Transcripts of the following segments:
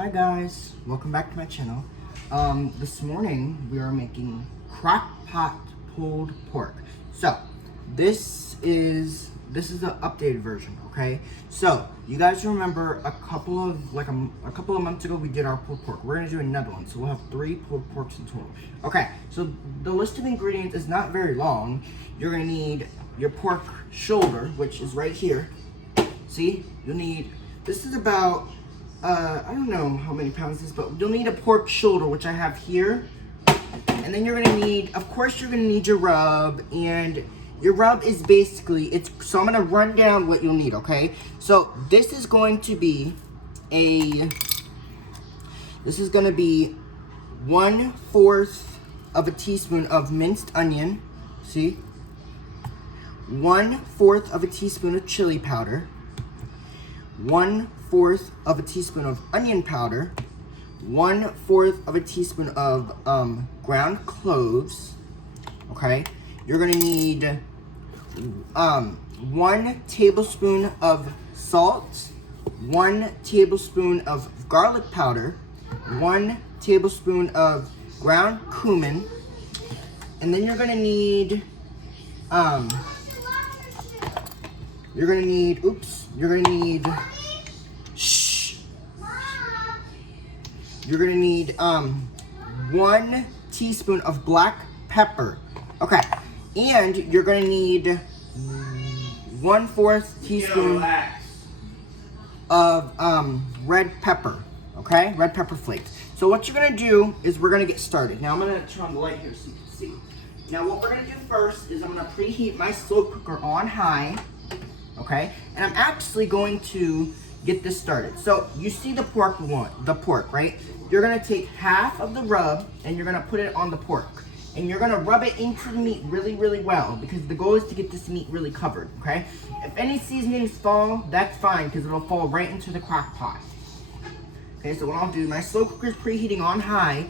Hi guys, welcome back to my channel. This morning we are making Crock-Pot pulled pork. So this is the updated version, okay? So you guys remember a couple of months ago we did our pulled pork. We're gonna do another one, so we'll have 3 pulled porks in total. Okay, so the list of ingredients is not very long. You're gonna need your pork shoulder, which is right here. See, you'll need, this is about I don't know how many pounds this is, but you'll need a pork shoulder, which I have here. And then you're gonna need, of course, you're gonna need your rub, and your rub is basically, so I'm gonna run down what you'll need, okay? So this is going to be 1/4 of a teaspoon of minced onion, see? 1/4 of a teaspoon of chili powder, 1/4 of a teaspoon of onion powder, 1/4 of a teaspoon of ground cloves. Okay, you're gonna need 1 tablespoon of salt, 1 tablespoon of garlic powder, 1 tablespoon of ground cumin, and then you're gonna need You're gonna need 1 teaspoon of black pepper. Okay, and you're gonna need 1/4 teaspoon of red pepper. Okay, red pepper flakes. So what you're gonna do is we're gonna get started. Now I'm gonna turn on the light here so you can see. Now what we're gonna do first is I'm gonna preheat my slow cooker on high. Okay, and I'm actually going to get this started. So you see the pork, right? You're gonna take half of the rub and you're gonna put it on the pork, and you're gonna rub it into the meat really, really well, because the goal is to get this meat really covered. Okay, if any seasonings fall, that's fine, because it'll fall right into the crock pot. Okay, so what I'll do, my slow cooker is preheating on high.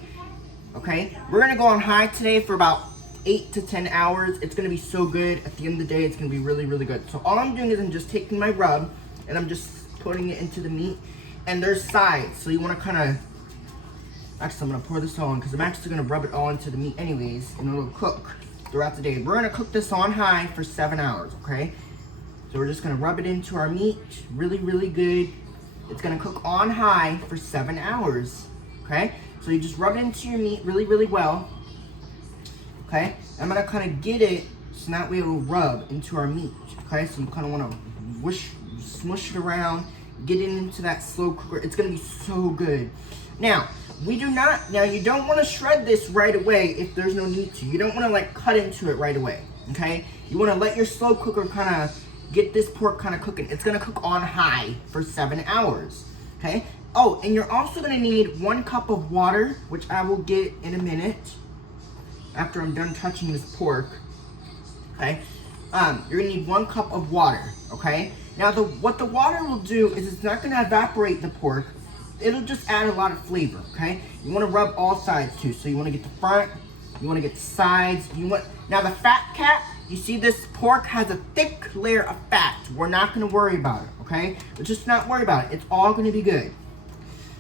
Okay, we're gonna go on high today for about 8 to 10 hours. It's gonna be so good. At the end of the day, it's gonna be really, really good. So all I'm doing is I'm just taking my rub and I'm just putting it into the meat. And there's sides, so you wanna kinda, actually I'm gonna pour this on because I'm actually gonna rub it all into the meat anyways, and it'll cook throughout the day. We're gonna cook this on high for 7 hours, okay? So we're just gonna rub it into our meat, really, really good. It's gonna cook on high for 7 hours, okay? So you just rub it into your meat really, really well. Okay, I'm gonna kind of get it so that way it'll rub into our meat. Okay, so you kind of want to smush it around, get it into that slow cooker. It's gonna be so good. Now, you don't want to shred this right away if there's no need to. You don't want to like cut into it right away. Okay, you want to let your slow cooker kind of get this pork kind of cooking. It's gonna cook on high for 7 hours. Okay. Oh, and you're also gonna need 1 cup of water, which I will get in a minute after I'm done touching this pork. Okay, you're gonna need 1 cup of water. Okay, now what the water will do is it's not gonna evaporate the pork. It'll just add a lot of flavor. Okay, you want to rub all sides too. So you want to get the front, you want to get the sides. Now the fat cap. You see this pork has a thick layer of fat. We're not gonna worry about it. Okay, let's just not worry about it. It's all gonna be good.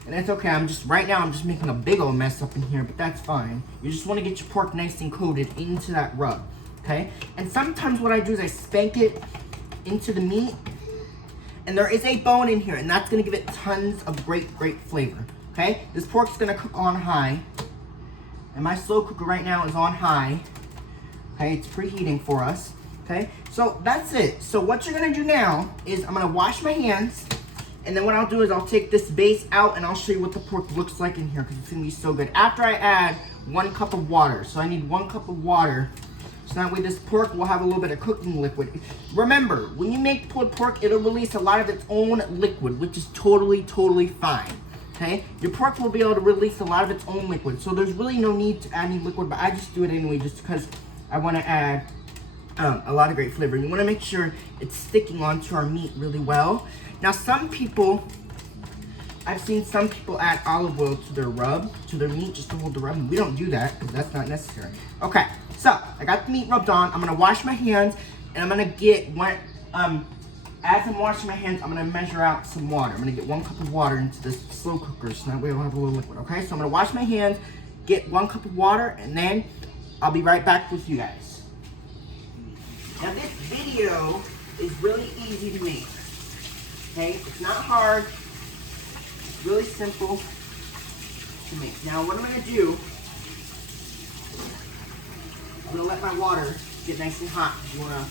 And it's okay, right now I'm just making a big old mess up in here, but that's fine. You just want to get your pork nice and coated into that rub, okay? And sometimes what I do is I spank it into the meat, and there is a bone in here, and that's going to give it tons of great, great flavor, okay? This pork's going to cook on high, and my slow cooker right now is on high, okay? It's preheating for us, okay? So that's it. So what you're going to do now is I'm going to wash my hands. And then what I'll do is I'll take this base out and I'll show you what the pork looks like in here, because it's going to be so good. After I add 1 cup of water. So I need 1 cup of water. So that way this pork will have a little bit of cooking liquid. Remember, when you make pulled pork, it'll release a lot of its own liquid, which is totally, totally fine. Okay? Your pork will be able to release a lot of its own liquid. So there's really no need to add any liquid, but I just do it anyway just because I want to add a lot of great flavor. You want to make sure it's sticking onto our meat really well. Now I've seen some people add olive oil to their meat just to hold the rub. We don't do that because that's not necessary. Okay, so I got the meat rubbed on. I'm gonna wash my hands and I'm gonna get as I'm washing my hands, I'm gonna measure out some water. I'm gonna get 1 cup of water into this slow cooker so that way I'll have a little liquid, okay? So I'm gonna wash my hands, get 1 cup of water, and then I'll be right back with you guys. Now this video is really easy to make, okay? It's not hard, it's really simple to make. Now what I'm gonna do, I'm gonna let my water get nice and hot. You wanna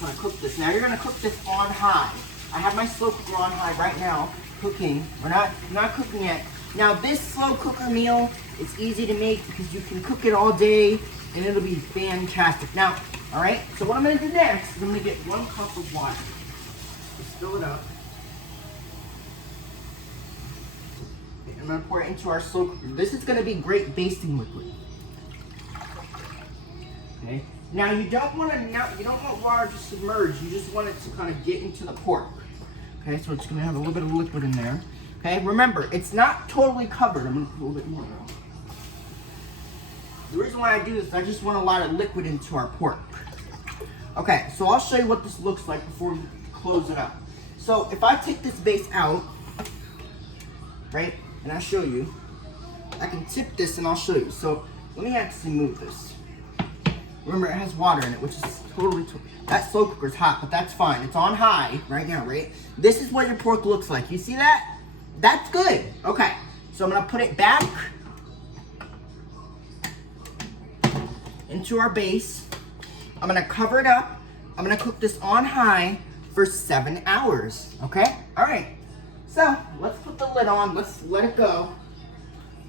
kind of cook this. Now you're gonna cook this on high. I have my slow cooker on high right now, cooking. We're not cooking yet. Now this slow cooker meal is easy to make because you can cook it all day and it'll be fantastic. Now, all right, so what I'm gonna do next is I'm gonna get 1 cup of water. Just fill it up. Okay, I'm gonna pour it into our slow cooker. This is gonna be great basting liquid. Okay. Now you don't want water to submerge. You just want it to kind of get into the pork. Okay, so it's gonna have a little bit of liquid in there. Okay, remember it's not totally covered. I'm gonna put a little bit more though. The reason why I do this is I just want a lot of liquid into our pork. Okay, so I'll show you what this looks like before we close it up. So if I take this base out, right, and I show you, I can tip this and I'll show you. So let me actually move this. Remember, it has water in it, which is totally, that slow cooker's hot, but that's fine. It's on high right now, right? This is what your pork looks like. You see that? That's good. Okay, so I'm gonna put it back into our base. I'm gonna cover it up. I'm gonna cook this on high for 7 hours, okay? All right, so let's put the lid on. Let's let it go.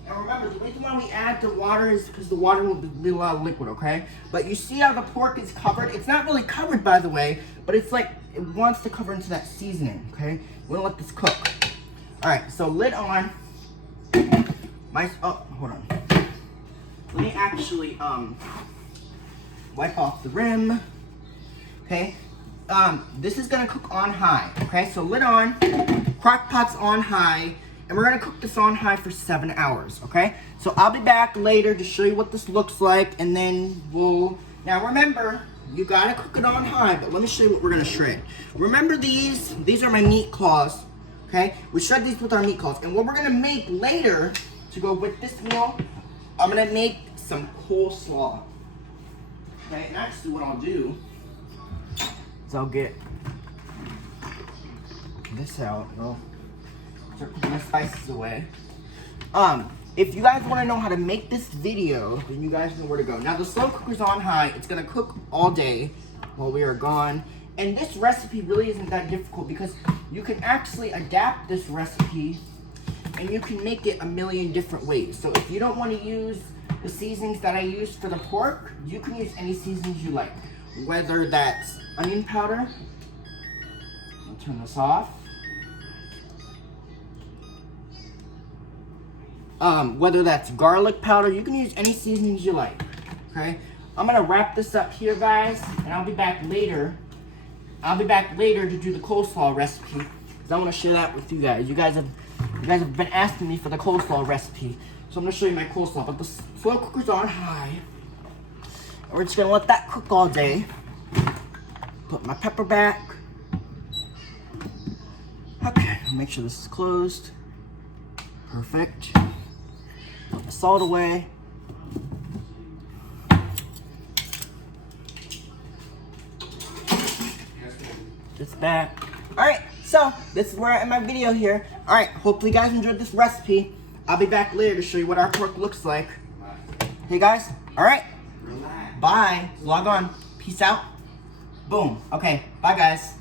And remember, the reason why we add the water is because the water will be a lot of liquid, okay? But you see how the pork is covered? It's not really covered, by the way, but it's like it wants to cover into that seasoning, okay? We're gonna let this cook. All right, so lid on. Hold on. Let me actually wipe off the rim, okay? This is gonna cook on high, okay? So lid on, Crock-Pot's on high, and we're gonna cook this on high for 7 hours, okay? So I'll be back later to show you what this looks like, and then now remember, you gotta cook it on high, but let me show you what we're gonna shred. Remember these are my meat claws, okay? We shred these with our meat claws, and what we're gonna make later to go with this meal, I'm gonna make some coleslaw, okay? And actually what I'll do is I'll get this out, start putting my spices away. If you guys want to know how to make this video, then you guys know where to go. Now the slow cooker's on high. It's gonna cook all day while we are gone. And this recipe really isn't that difficult because you can actually adapt this recipe and you can make it a million different ways. So if you don't want to use the seasonings that I use for the pork, you can use any seasonings you like. Whether that's onion powder, I'll turn this off. Whether that's garlic powder, you can use any seasonings you like, okay? I'm gonna wrap this up here, guys, and I'll be back later. I'll be back later to do the coleslaw recipe, because I want to share that with you guys. You guys have been asking me for the coleslaw recipe, so I'm gonna show you my coleslaw. But the slow cooker's on high, and we're just gonna let that cook all day. Put my pepper back. Okay, make sure this is closed. Perfect. Put the salt away. This back. Alright, so this is where I end my video here. Alright, hopefully you guys enjoyed this recipe. I'll be back later to show you what our pork looks like. Hey guys, alright. Bye. Log on. Peace out. Boom. Okay, bye guys.